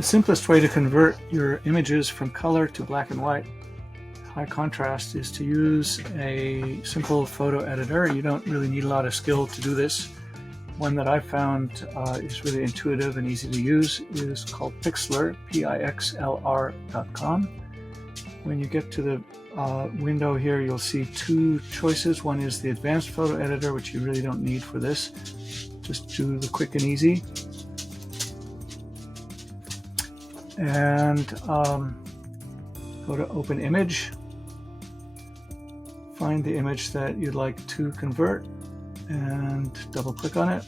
The simplest way to convert your images from color to black and white, high contrast, is to use a simple photo editor. You don't really need a lot of skill to do this. One that I found is really intuitive and easy to use is called Pixlr, Pixlr.com. When you get to the window here, you'll see two choices. One is the advanced photo editor, which you really don't need for this. Just do the quick and easy. And go to Open Image. Find the image that you'd like to convert and double click on it.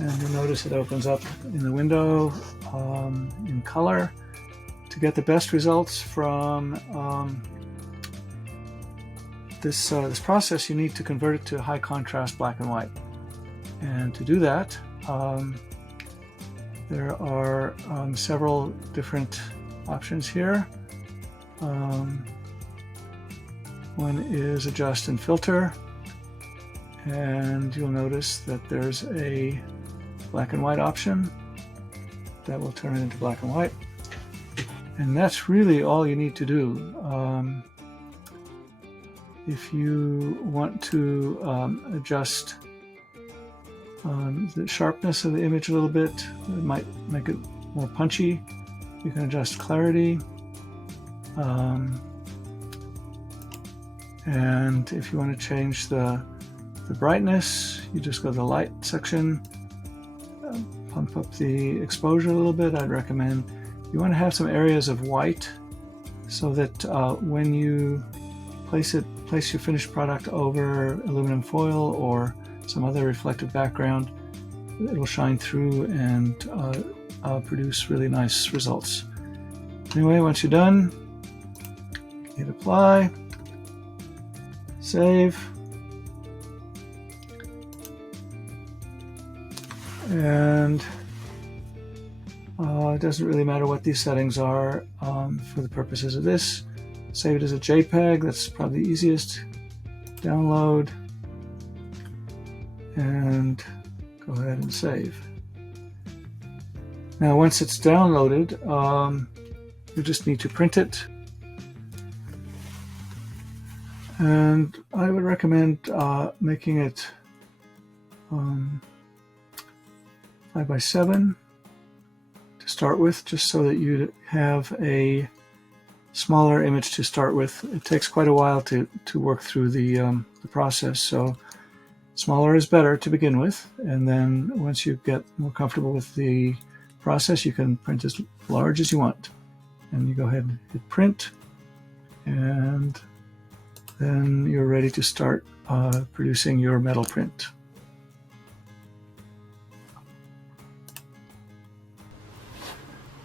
And you'll notice it opens up in the window in color. To get the best results from this process, you need to convert it to high contrast black and white. And to do that, there are several different options here. One is Adjust and Filter, and you'll notice that there's a black and white option that will turn it into black and white. And that's really all you need to do. If you want to adjust the sharpness of the image a little bit, it might make it more punchy. You can adjust clarity. And if you want to change the brightness, you just go to the light section, pump up the exposure a little bit. I'd recommend you want to have some areas of white so that when you place your finished product over aluminum foil or some other reflective background, it will shine through and produce really nice results. Anyway, once you're done, hit Apply, Save, and it doesn't really matter what these settings are for the purposes of this. Save it as a JPEG, that's probably the easiest. Download, and go ahead and save. Now once it's downloaded, you just need to print it. And I would recommend making it 5x7 to start with, just so that you have a smaller image to start with. It takes quite a while to work through the process, so smaller is better to begin with, and then once you get more comfortable with the process, you can print as large as you want. And you go ahead and hit print, and then you're ready to start producing your metal print.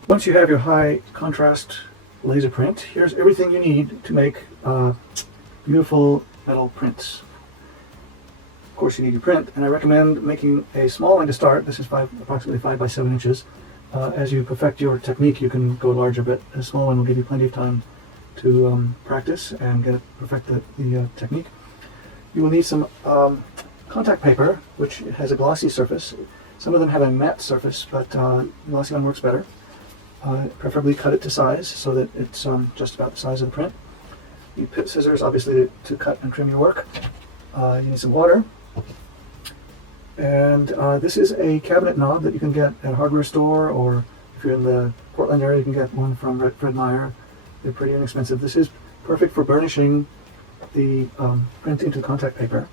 Once you have your high contrast laser print, here's everything you need to make beautiful metal prints. Of course, you need your print, and I recommend making a small one to start. This is approximately 5x7 inches. As you perfect your technique, you can go larger, but a small one will give you plenty of time to practice and perfect the technique. You will need some contact paper, which has a glossy surface. Some of them have a matte surface, but glossy one works better. Preferably cut it to size so that it's just about the size of the print. You need scissors, obviously, to cut and trim your work. You need some water. And this is a cabinet knob that you can get at a hardware store, or if you're in the Portland area, you can get one from Fred Meyer. They're pretty inexpensive. This is perfect for burnishing the print into contact paper.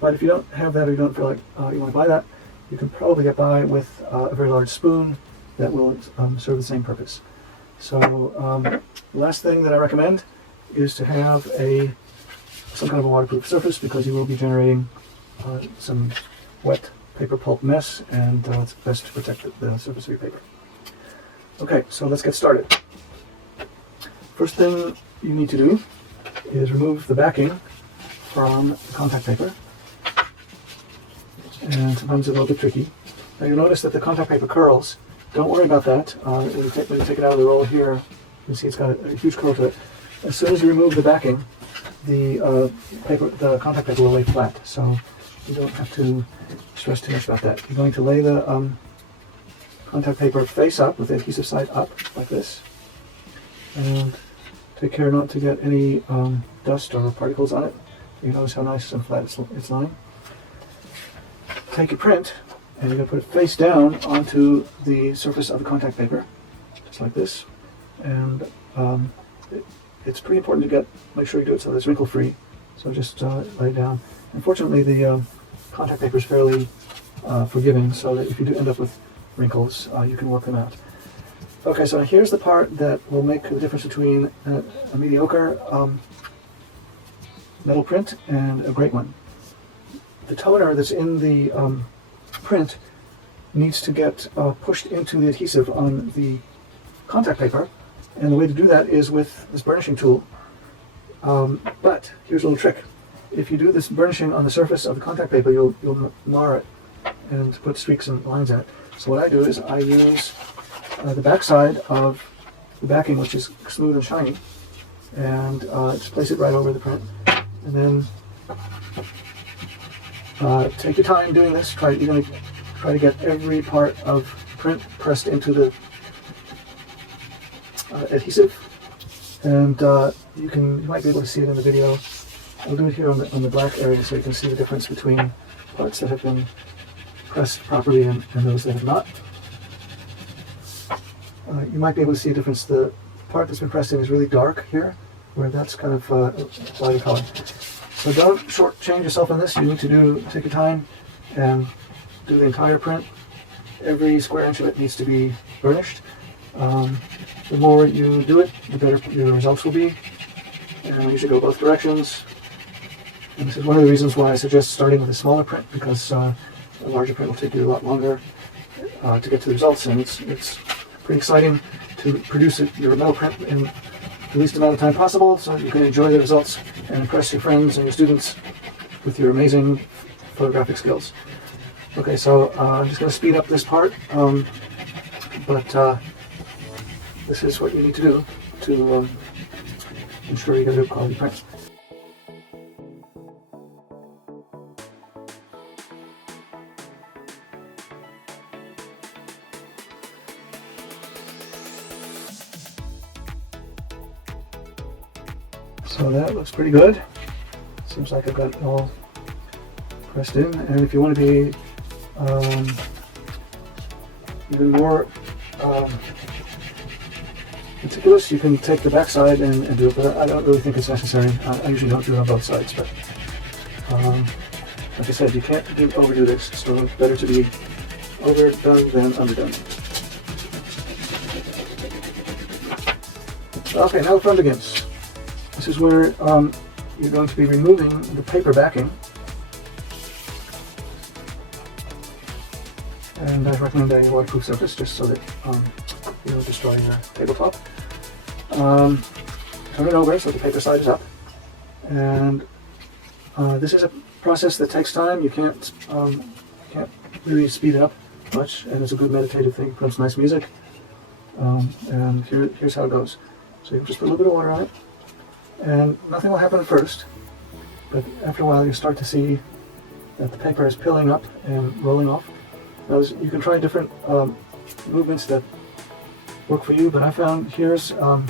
But if you don't have that, or you don't feel like you want to buy that, you can probably get by with a very large spoon that will serve the same purpose. So the last thing that I recommend is to have some kind of a waterproof surface, because you will be generating some wet paper pulp mess, and it's best to protect the surface of your paper. Okay, so let's get started. First thing you need to do is remove the backing from the contact paper, and sometimes it's a little bit tricky. Now you'll notice that the contact paper curls. Don't worry about that. When you take it out of the roll here, you can see it's got a huge curl to it. As soon as you remove the backing, the contact paper will lay flat, so you don't have to stress too much about that. You're going to lay the contact paper face up with the adhesive side up like this. And take care not to get any dust or particles on it. You notice how nice and flat it's lying. Take your print and you're going to put it face down onto the surface of the contact paper, just like this. And it's pretty important to make sure you do it so that it's wrinkle free. So just lay it down. Unfortunately, the contact paper is fairly forgiving, so that if you do end up with wrinkles, you can work them out. Okay, so here's the part that will make the difference between a mediocre metal print and a great one. The toner that's in the print needs to get pushed into the adhesive on the contact paper, and the way to do that is with this burnishing tool. But here's a little trick. If you do this burnishing on the surface of the contact paper, you'll mar it and put streaks and lines in it. So what I do is I use the back side of the backing, which is smooth and shiny, and just place it right over the print. And then take your time doing this. You're going to try to get every part of print pressed into the adhesive, and you might be able to see it in the video. I'll do it here on the black area so you can see the difference between parts that have been pressed properly and those that have not. You might be able to see a difference. The part that's been pressed in is really dark here, where that's kind of lighter color. So don't shortchange yourself on this. You need to take your time and do the entire print. Every square inch of it needs to be burnished. The more you do it, the better your results will be. And you should go both directions. And this is one of the reasons why I suggest starting with a smaller print, because a larger print will take you a lot longer to get to the results, and it's pretty exciting to produce your metal print in the least amount of time possible so you can enjoy the results and impress your friends and your students with your amazing photographic skills. Okay, so I'm just going to speed up this part, but this is what you need to do to ensure you get a good quality print. So that looks pretty good. Seems like I've got it all pressed in. And if you want to be even more meticulous, you can take the back side and do it, but I don't really think it's necessary. I usually don't do it on both sides, but like I said, you can't overdo this, so it's better to be overdone than underdone. Okay, now the fun begins. This is where you're going to be removing the paper backing. And I recommend a waterproof surface just so that you don't destroy your tabletop. Turn it over so the paper side is up. And this is a process that takes time. You can't really speed it up much, and it's a good meditative thing. Put some nice music. And here's how it goes. So you just put a little bit of water on it. And nothing will happen at first, but after a while you start to see that the paper is pilling up and rolling off. You can try different movements that work for you, but I found here's a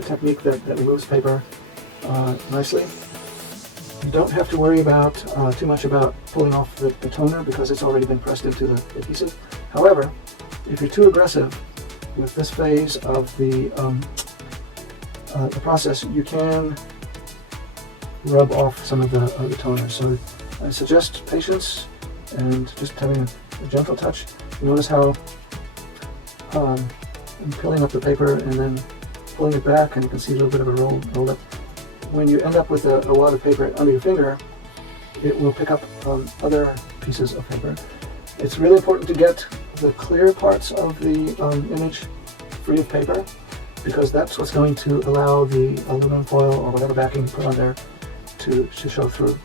technique that removes paper nicely. You don't have to worry about too much about pulling off the toner because it's already been pressed into the adhesive. However, if you're too aggressive with this phase of the process, you can rub off some of the toner. So I suggest patience and just having a gentle touch. You notice how I'm peeling up the paper and then pulling it back, and you can see a little bit of a roll up. When you end up with a wad of paper under your finger, it will pick up other pieces of paper. It's really important to get the clear parts of the image free of paper, because that's what's going to allow the aluminum foil or whatever backing you put on there to show through.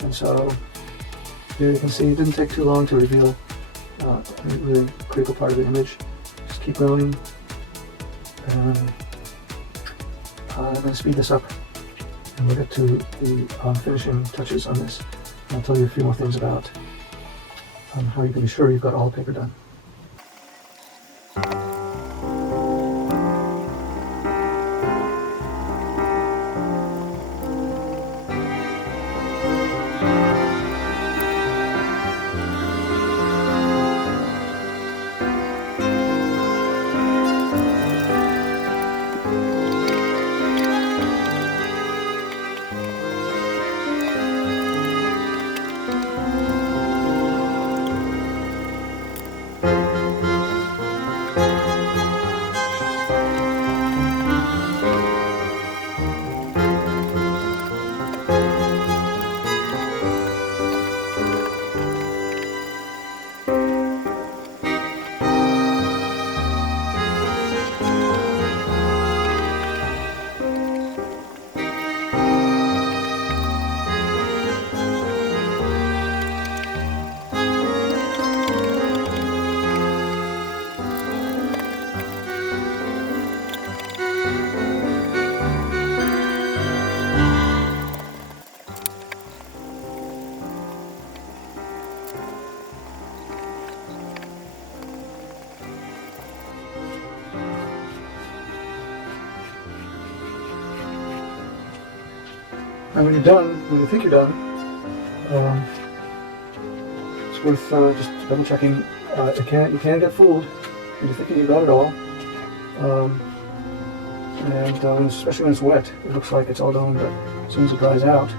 And so here you can see it didn't take too long to reveal a really critical part of the image. Just keep going, and I'm going to speed this up and we'll get to the finishing touches on this. I'll tell you a few more things about how you can be sure you've got all the paper done. And when you're done, when you think you're done, it's worth just double checking. You can get fooled into thinking you got it all. Especially when it's wet, it looks like it's all done, but as soon as it dries out,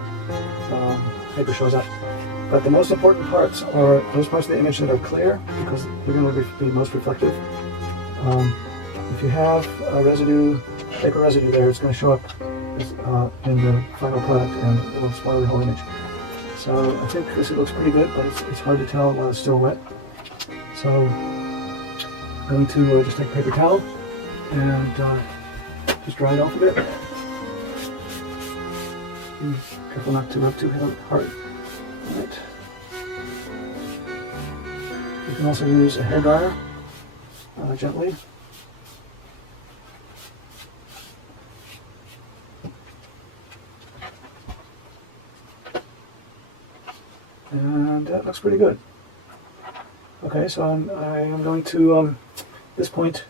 paper shows up. But the most important parts are those parts of the image that are clear, because they're going to be most reflective. If you have paper residue there, it's going to show up in the final product and it will spoil the whole image. So I think this looks pretty good, but it's hard to tell while it's still wet. So I'm going to just take a paper towel and just dry it off a bit. Be careful not to rub too hard on it. You can also use a hairdryer gently. And that looks pretty good. Okay, so I am going to, at this point,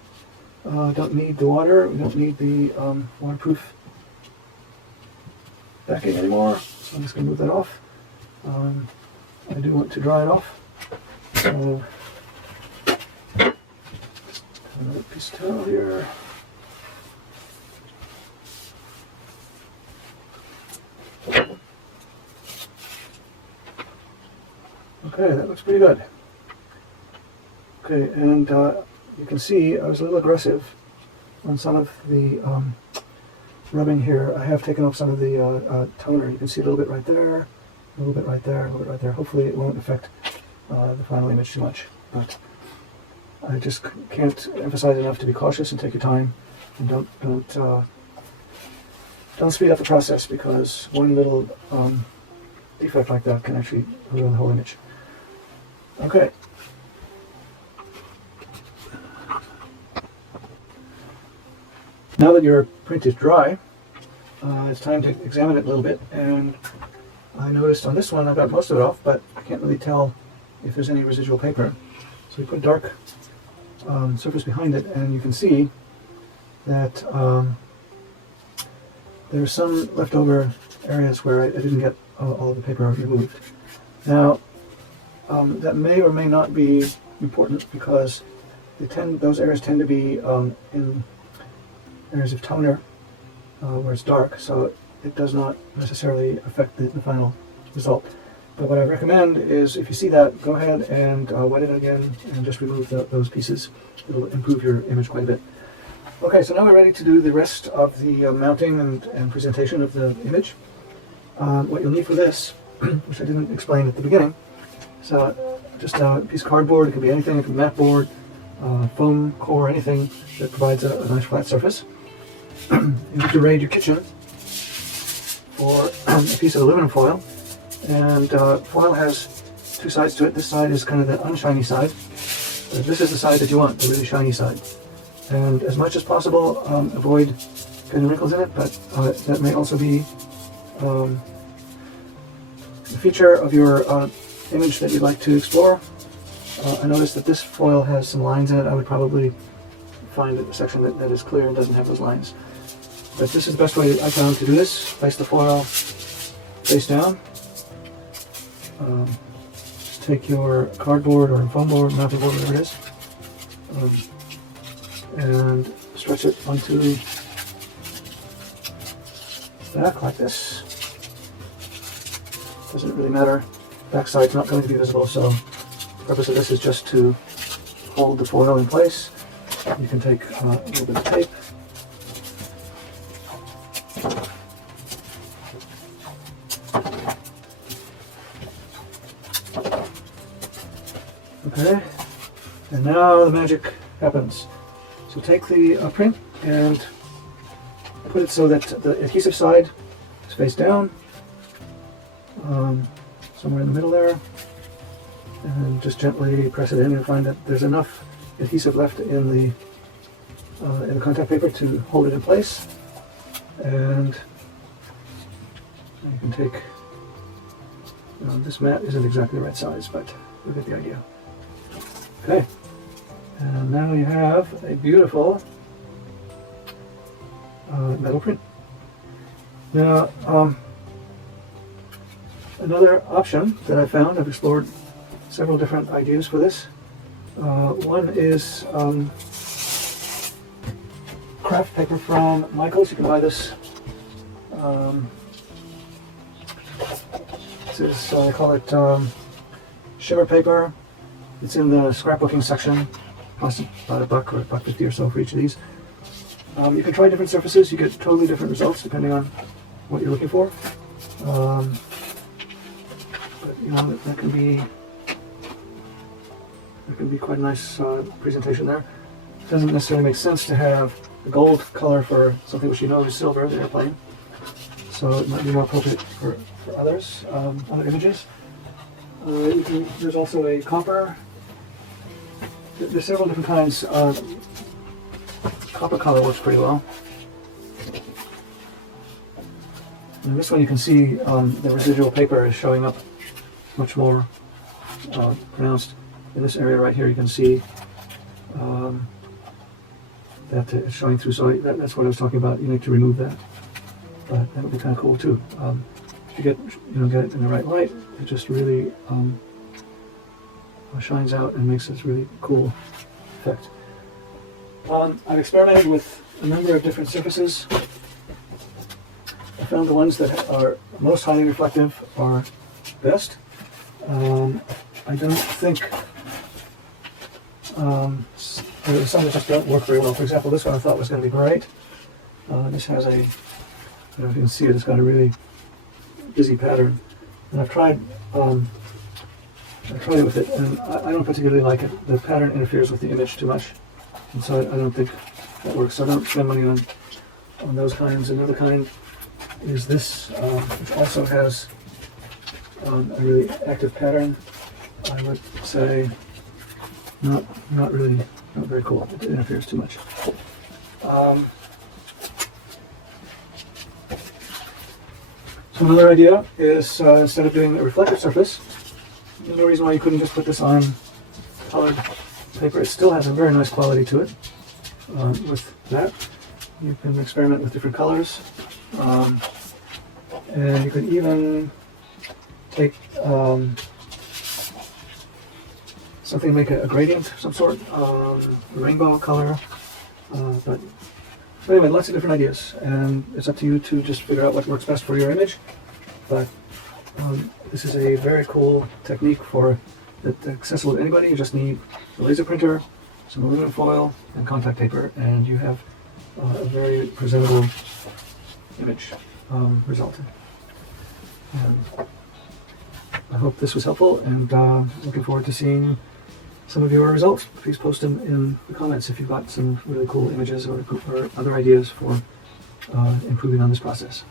don't need the water, we don't need the waterproof backing anymore, so I'm just going to move that off. I do want to dry it off, so another piece of towel here. Okay, that looks pretty good. Okay, and you can see I was a little aggressive on some of the rubbing here. I have taken off some of the toner. You can see a little bit right there, a little bit right there, a little bit right there. Hopefully it won't affect the final image too much, but I just can't emphasize enough to be cautious and take your time, and don't speed up the process, because one little defect like that can actually ruin the whole image. Okay. Now that your print is dry, it's time to examine it a little bit, and I noticed on this one I got most of it off, but I can't really tell if there's any residual paper. So we put dark surface behind it, and you can see that there's some leftover areas where I didn't get all of the paper removed. Now, that may or may not be important, because those areas tend to be in areas of toner where it's dark, so it does not necessarily affect the final result. But what I recommend is, if you see that, go ahead and wet it again and just remove those pieces. It'll improve your image quite a bit. Okay, so now we're ready to do the rest of the mounting and presentation of the image. What you'll need for this, which I didn't explain at the beginning, so just a piece of cardboard. It can be anything, it can be matboard, foam core, anything that provides a nice flat surface. You need to raid your kitchen for a piece of aluminum foil, and foil has two sides to it. This side is kind of the unshiny side. This is the side that you want, the really shiny side. And as much as possible, avoid getting wrinkles in it, but that may also be the feature of your image that you'd like to explore. I noticed that this foil has some lines in it. I would probably find a section that is clear and doesn't have those lines. But this is the best way I found to do this. Place the foil face down. Just take your cardboard or foam board, mounting board, whatever it is, and stretch it onto the back like this. Doesn't really matter. Backside's not going to be visible, so the purpose of this is just to hold the foil in place. You can take a little bit of tape. Okay, and now the magic happens. So take the print and put it so that the adhesive side is face down, somewhere in the middle there, and just gently press it in. You'll find that there's enough adhesive left in the contact paper to hold it in place. And you can take, this mat isn't exactly the right size, but you'll get the idea. Okay, and now you have a beautiful metal print. Now, another option that I found, I've explored several different ideas for this. One is craft paper from Michaels. You can buy this. This is, they call it shimmer paper. It's in the scrapbooking section. Costs about $1 or $1.50 or so for each of these. You can try different surfaces. You get totally different results depending on what you're looking for. But you know, that can be quite a nice presentation there. It doesn't necessarily make sense to have a gold color for something which you know is silver, the airplane. So it might be more appropriate for others, other images. There's also a copper. There's several different kinds. Copper color works pretty well. And this one you can see the residual paper is showing up much more pronounced. In this area right here you can see that it's showing through. So that's what I was talking about. You need to remove that. But that would be kind of cool too. If you get it in the right light, it just really shines out and makes this really cool effect. I've experimented with a number of different surfaces. I found the ones that are most highly reflective are best. I don't think there's some that just don't work very well. For example, this one I thought was going to be great. This has a, if you can see it, it's got a really busy pattern. And I've tried it with it, and I don't particularly like it. The pattern interferes with the image too much, and so I don't think that works. So I don't spend money on those kinds. Another kind is this, which also has a really active pattern. I would say not very cool. It interferes too much. So another idea is instead of doing a reflective surface, there's no reason why you couldn't just put this on colored paper. It still has a very nice quality to it. With that, you can experiment with different colors, and you could even take something, make a gradient of some sort, a rainbow color. But anyway, lots of different ideas, and it's up to you to just figure out what works best for your image. But this is a very cool technique that's accessible to anybody. You just need a laser printer, some aluminum foil, and contact paper, and you have a very presentable image result. And I hope this was helpful, and looking forward to seeing some of your results. Please post them in the comments if you've got some really cool images or other ideas for improving on this process.